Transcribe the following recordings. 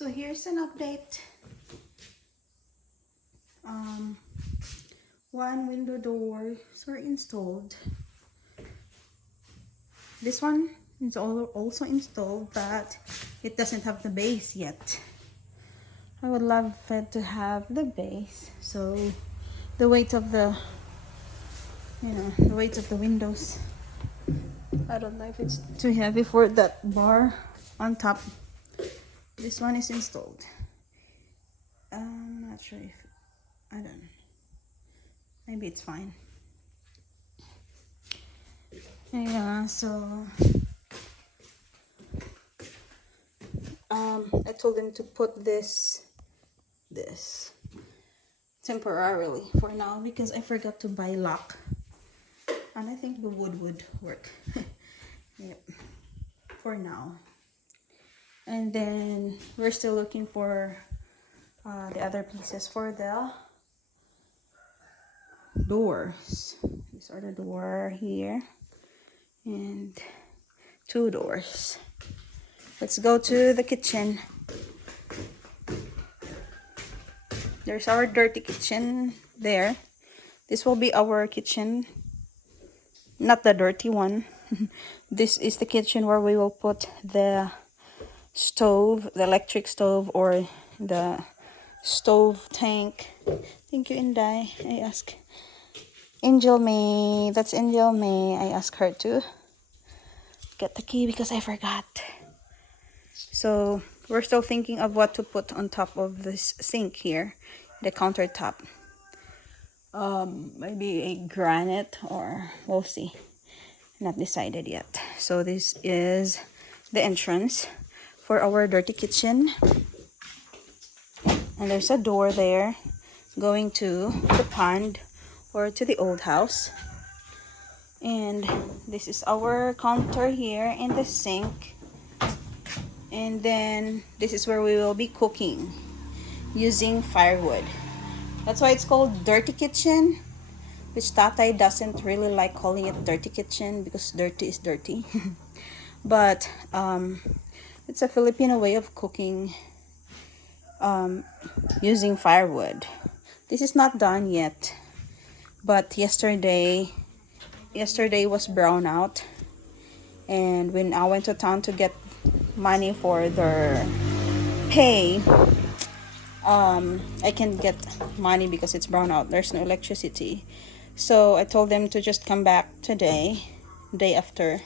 So here's an update. One window doors are installed. This one is also installed, but it doesn't have the base yet. I would love it to have the base, so the weight of the windows, I don't know if it's too heavy for that bar on top. This one is installed. I'm not sure if, I don't know, maybe it's fine. Yeah, so I told him to put this temporarily for now because I forgot to buy lock, and I think the wood would work. Yep, for now. And then we're still looking for the other pieces for the doors. These are the door here and two doors. Let's go to the kitchen. There's our dirty kitchen there. This will be our kitchen, not the dirty one. This is the kitchen where we will put the stove, the electric stove, or the stove tank. Thank you, Inday. I ask Angel May. That's Angel May. I asked her to get the key because I forgot. So we're still thinking of what to put on top of this sink here, the countertop. Maybe a granite, or we'll see. Not decided yet. So this is the entrance for our dirty kitchen, and there's a door there going to the pond or to the old house. And this is our counter here in the sink, and then this is where we will be cooking using firewood. That's why it's called dirty kitchen, which Tatay doesn't really like calling it dirty kitchen because dirty is dirty. But it's a Filipino way of cooking using firewood. This is not done yet, but yesterday was brown out, and when I went to town to get money for their pay, I can't get money because it's brown out. There's no electricity. So I told them to just come back today, day after.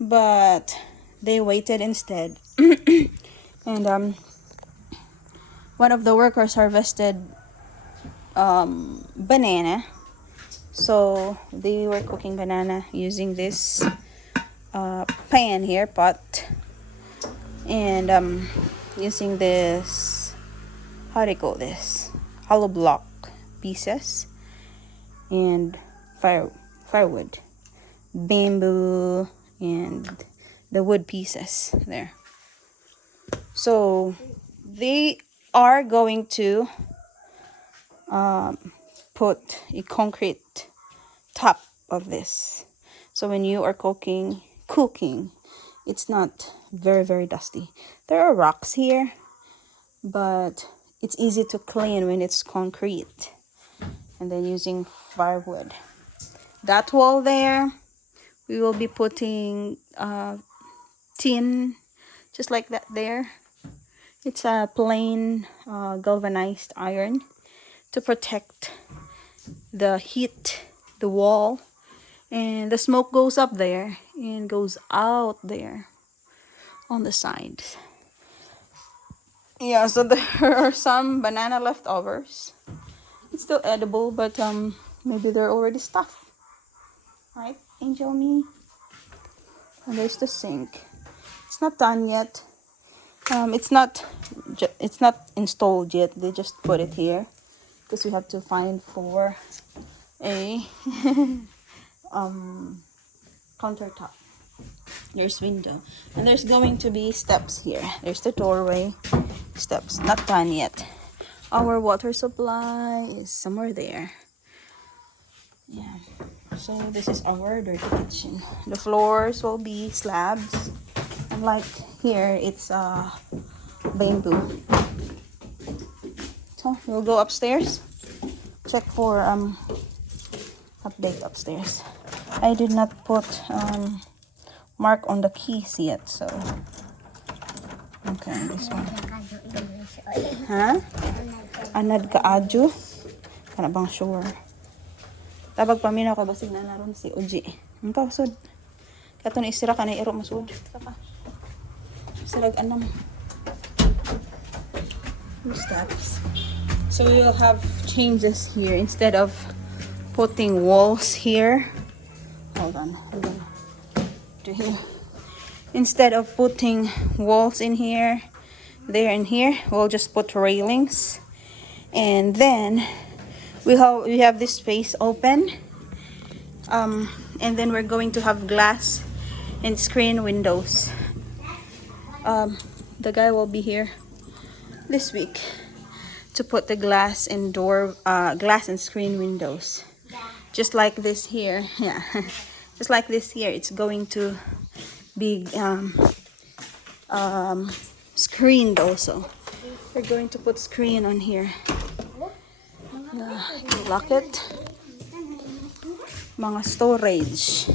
But they waited instead. And one of the workers harvested banana. So they were cooking banana using this pan here, pot. And using this, how do you call this, hollow block pieces, and firewood, bamboo, and the wood pieces there. So they are going to put a concrete top of this, so when you are cooking, it's not very, very dusty. There are rocks here, but it's easy to clean when it's concrete. And then using firewood. That wall there, we will be putting tin, just like that there. It's a plain galvanized iron to protect the heat, the wall, and the smoke goes up there and goes out there on the sides. Yeah, so there are some banana leftovers. It's still edible, but maybe they're already stuffed, right, Angel Me? And there's the sink. It's not done yet. It's not installed yet. They just put it here because we have to find for a countertop. There's window, and there's going to be steps here. There's the doorway, steps. Not done yet. Our water supply is somewhere there. Yeah. So this is our dirty kitchen. The floors will be slabs. And like here, it's bamboo. So we'll go upstairs. Check for update upstairs. I did not put mark on the keys yet, so okay, this one. Ha? Anad ka adyo? Kana bang sure? Tabag paminaw ka basig na naron si Uji. Ang kausod. Kato ni isira ka na iro masud. Saka. Sirag anam. Who's that? So we'll have changes here instead of putting walls here. Hold on. To here. Instead of putting walls in here, there and here, we'll just put railings. And then we have this space open. And then we're going to have glass and screen windows. The guy will be here this week to put the glass and glass and screen windows, just like this here. Yeah, just like this here. It's going to be screened also. We're going to put screen on here. Lock it. Mga storage.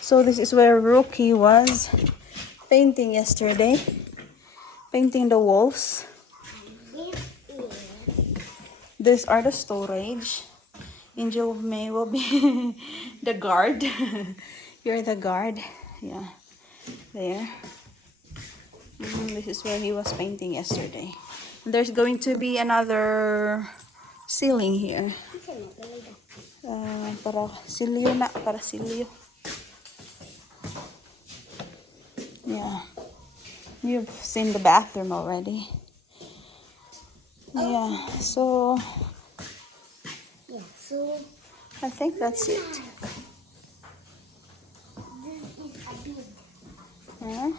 So this is where Rookie was painting yesterday. Painting the walls. These are the storage. Angel of May will be the guard. You're the guard. Yeah. There. This is where he was painting yesterday. There's going to be another ceiling here. Para silyo na. Para silyo. Yeah. You've seen the bathroom already. Yeah. So I think that's it. Huh?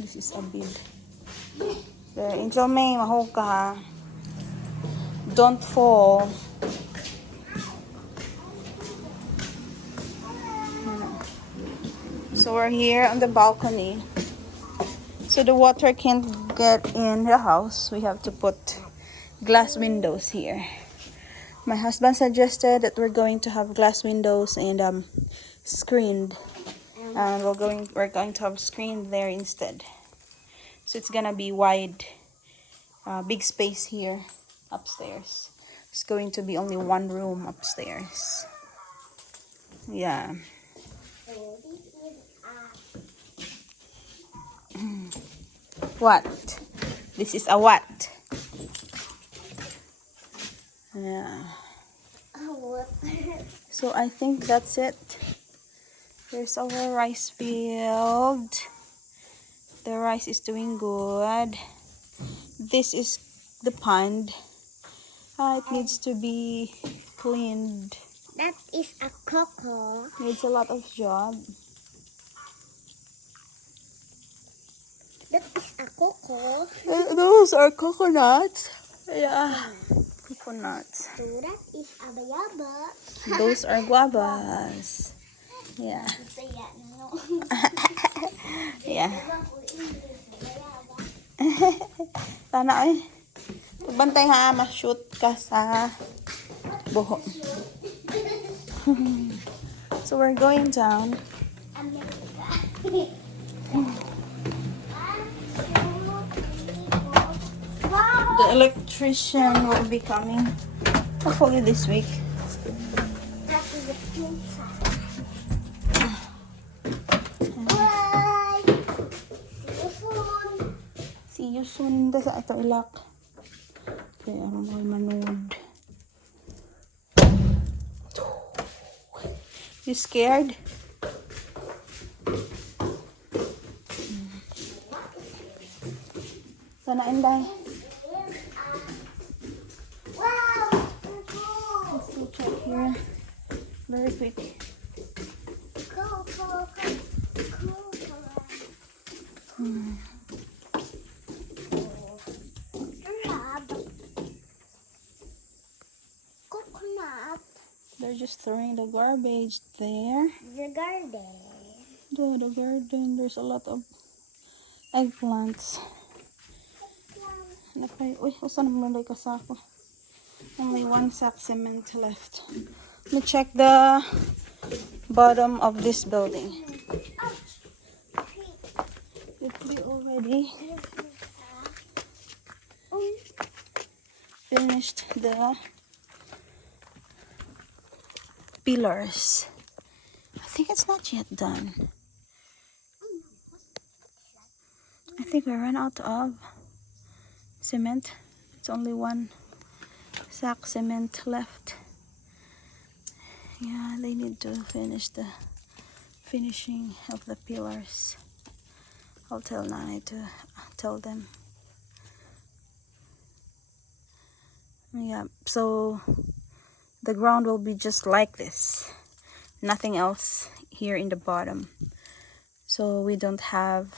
This is a bid. There, Angel May, mahog ka ha. Don't fall. So we're here on the balcony. So the water can't get in the house. We have to put glass windows here. My husband suggested that we're going to have glass windows and screened. And we're going to have screened there instead. So it's gonna be wide, big space here upstairs. It's going to be only one room upstairs. Yeah. What? This is a what? Yeah. So I think that's it. There's our rice field. The rice is doing good. This is the pond. It needs to be cleaned. That is a coco. Needs a lot of job. That is a coco. Those are coconuts. Yeah. Coconuts. So that is a bayaba. Those are guavas. Yeah. Yeah. Sana ay. Pagbantay ha, ma-shoot ka sa buho. So we're going down. The electrician will be coming hopefully this week. That is a pizza. Bye. See you soon. See you soon. Sa ito ilak. Kaya ano mo manood. You scared? Sana inday. Wow. Let's go check here. Very quick. Coco. Coconut. They're just throwing the garbage there. The garden. The the garden. There's a lot of eggplants. Nakay, uy, usan naman lang kasako. Only one sack cement left. Let me check the bottom of this building. Did we already finished the pillars? I think it's not yet done. I think we ran out of cement. It's only one sack cement left. Yeah, they need to finish the finishing of the pillars. I'll tell Nanay to tell them. Yeah, so the ground will be just like this. Nothing else here in the bottom. So we don't have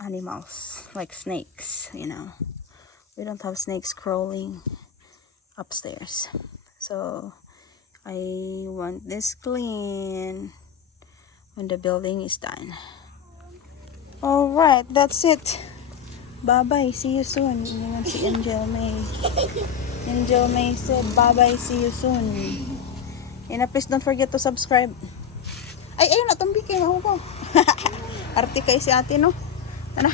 animals like snakes, you know. We don't have snakes crawling upstairs. So I want this clean when the building is done. Alright, that's it. Bye-bye, see you soon. Yan si Angel May. Angel May said, bye-bye, see you soon. And please don't forget to subscribe. Ay, ayun na, tumbi kayo, mahugaw. Arte kayo si ate, no? Tana.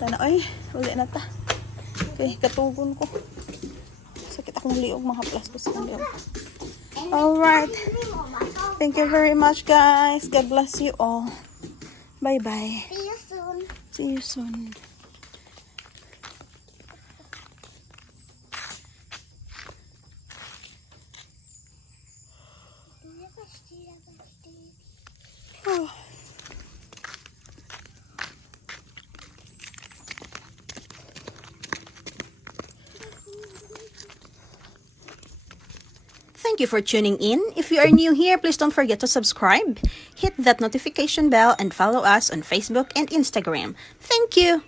Tana, ay, uli na ta. Okay, katugon ko. Sakit akong liog, mga plastos akong liog. Alright. Thank you very much, guys. God bless you all. Bye-bye. See you soon. See you soon. Oh. Thank you for tuning in. If you are new here, please don't forget to subscribe, hit that notification bell, and follow us on Facebook and Instagram. Thank you.